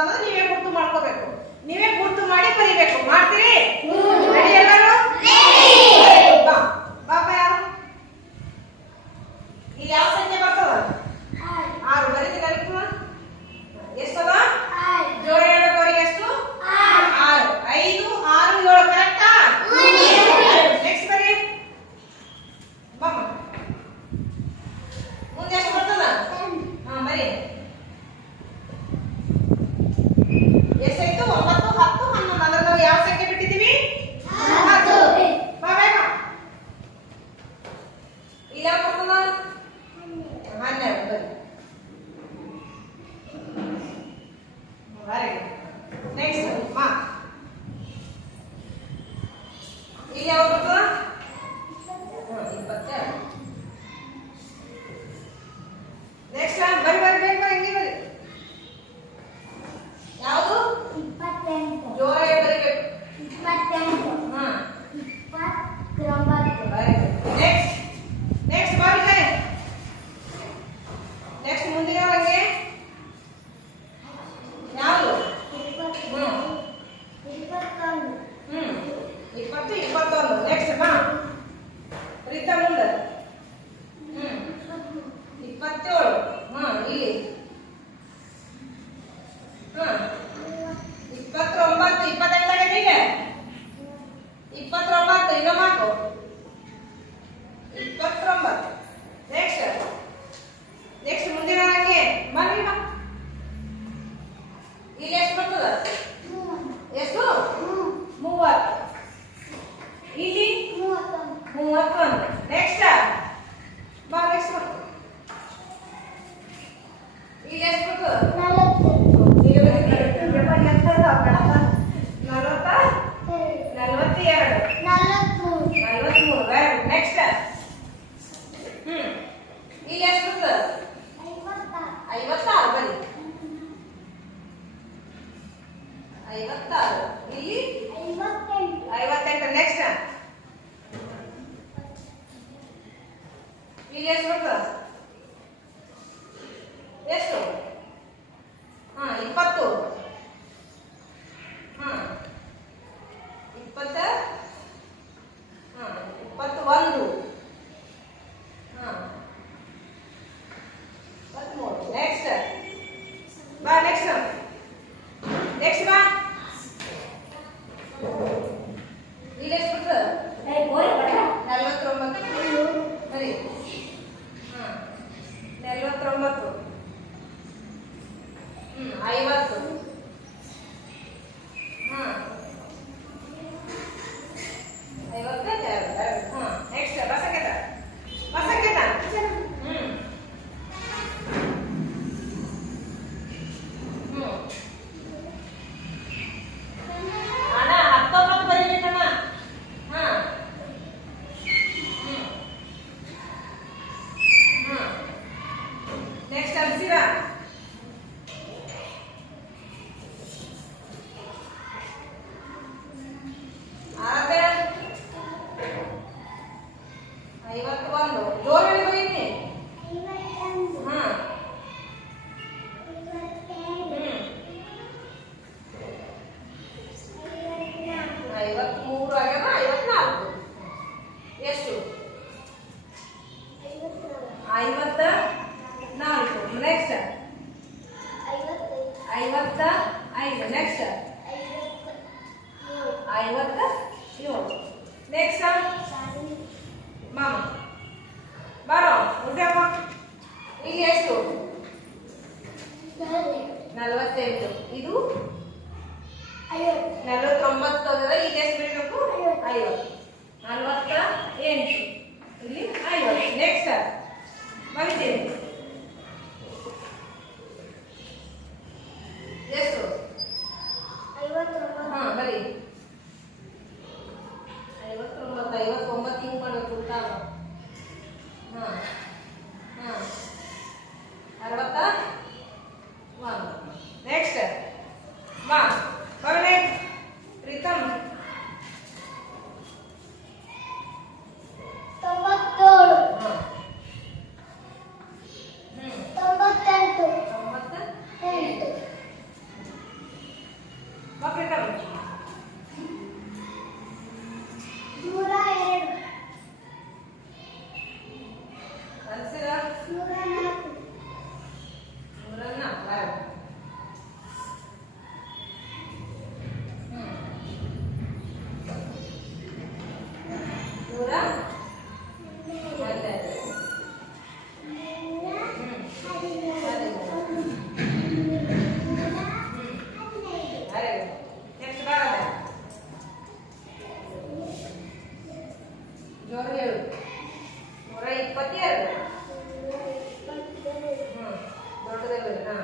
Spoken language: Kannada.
ಅನ್ನೋದು ನೀವೇ ಗುರ್ತು ಮಾಡ್ಕೋಬೇಕು. ನೀವೇ ಗುರ್ತು ಮಾಡಿ ಬರೀಬೇಕು. ಮಾಡ್ತೀರಿ? ರೆಡಿ ಎಲ್ಲರೂ? ಬಾ ಬಾಪ ಯಾರು ಇಲ್ಲಿ ಯಾವ ಸಂಖ್ಯೆ ಬರ್ತದ? 6 ಬರೀತೀರ? ಎಷ್ಟದ? ಜೋಡ ಹೇಳ್ಬೇಕು ಅವ್ರಿಗೆ. ಎಷ್ಟು? 6. 5 6 7 ಕರೆಕ್ಟಾ? ನೆಕ್ಸ್ಟ್ ಬರೀ ಬಾಮ್ಮ. ಮುಂದೆ ಎಷ್ಟು ಬರ್ತದ? ಬರೀ ಎಷ್ಟಾಯ್ತು? 9 10 11. ಅಂದ್ರೆ ನಾವು ಯಾವ ಸಂಖ್ಯೆ ಬಿಟ್ಟಿದ್ದೀವಿ? 10. ಬಾ ಬಾ ಬಾ. ಇಲ್ಲಿ ಯಾವ ಬರ್ತದ? 12. ಬರೀ ನೆಕ್ಸ್ಟ್ ಮಾ ಇಲ್ಲಿ ಯಾವ ಬರ್ತದ? 22. ನೆಕ್ಸ್ಟ್ ಬರಿ ಬರಿ ಬರಿ ಬರಿ ಹಿಂಗೆ ಬರಿ. ಯಾವುದು? 28. ಜೋರ ಬರಿಬೇಕು. 28. 29. ಬರಿ. ನೆಕ್ಸ್ಟ್ ನೆಕ್ಸ್ಟ್ ಬರಿ ಬರಿ. ನೆಕ್ಸ್ಟ್ ಮುಂದಿನ ಬಗ್ಗೆ ಯಾವುದು? 20 21. ನೆಕ್ಸ್ಟ್ ಬಾ ರೀತಾ ಮುಂದೆ. 27. ಇಲ್ಲಿ 29. 28 ಆಗೈತೆ ಈಗ. 29 ಇನ್ನೊಮ್ಮೆ ಹಾಕು. 29. ನೆಕ್ಸ್ಟ್ ನೆಕ್ಸ್ಟ್ ಮುಂದಿನ ಹಾಗೆ ಬನ್ನಿ ಬಾ. ಇಲ್ಲಿ ಎಷ್ಟು ಬರ್ತದ? ಎಷ್ಟು? 30. ಇಲ್ಲಿ 31. ನೆಕ್ಸ್ಟ್ ಬಾ. ನೆಕ್ಸ್ಟ್ ಬರ್ತದೆ ಇಲ್ಲಿ ಎಷ್ಟು ಬರ್ತದ? 40. 43. ನೆಕ್ಸ್ಟ್ ಇಲ್ಲಿ ಎಷ್ಟು ಬರ್ತದ? 56. ಬರೀ 56. ಇಲ್ಲಿ 58. ನೆಕ್ಸ್ಟ್ ಇಲ್ಲಿ ಎಷ್ಟು ಬರ್ತದ? ಎಷ್ಟು? 20. 20. 21. 23. ನೆಕ್ಸ್ಟ್ ಬಾ. ನೆಕ್ಸ್ಟ್ ನೆಕ್ಸ್ಟ್ ಬಾ. ಇಲ್ಲಿ ಎಷ್ಟು ಬರ್ತದ? 49. ಬರೀ 49. 50. ನೆಕ್ಸ್ಟ್ ಬಸಕೆತ. ಬಸಕೆತ ಅಣ್ಣ 19 ಬರೀಬೇಕಣ್ಣ. ನೆಕ್ಸ್ಟ್ ಅನ್ಸಿರಾ? 51. ಜೋರ ಹೇಳಿ ಬರೀನಿ. 53 ಆಗ್ಯದ. 54. ಎಷ್ಟು? 54. ನೆಕ್ಸ್ಟ್ 55. ನೆಕ್ಸ್ಟ್ 57. ನೆಕ್ಸ್ಟ್ ಮಾಮ ಬಾರೋ ಉಡ್ಯಮ್ಮ. ಇಲ್ಲಿ ಎಷ್ಟು? 48. ಇದು 49 ಆಗದ. ಇಲ್ಲಿ ಎಷ್ಟು ಬಿಡಬೇಕು? 50. 48. ಇಲ್ಲಿ 50. ನೆಕ್ಸ್ಟ್ ಬರೀತೀನಿ. ಎಷ್ಟು? ಬರೀ ನೂರ 12. ನೆಕ್ಸ್ಟ್ ಭಾಗ ಜೋರು ಹೇಳು. 122. ದೊಡ್ಡದೇ ಹಾ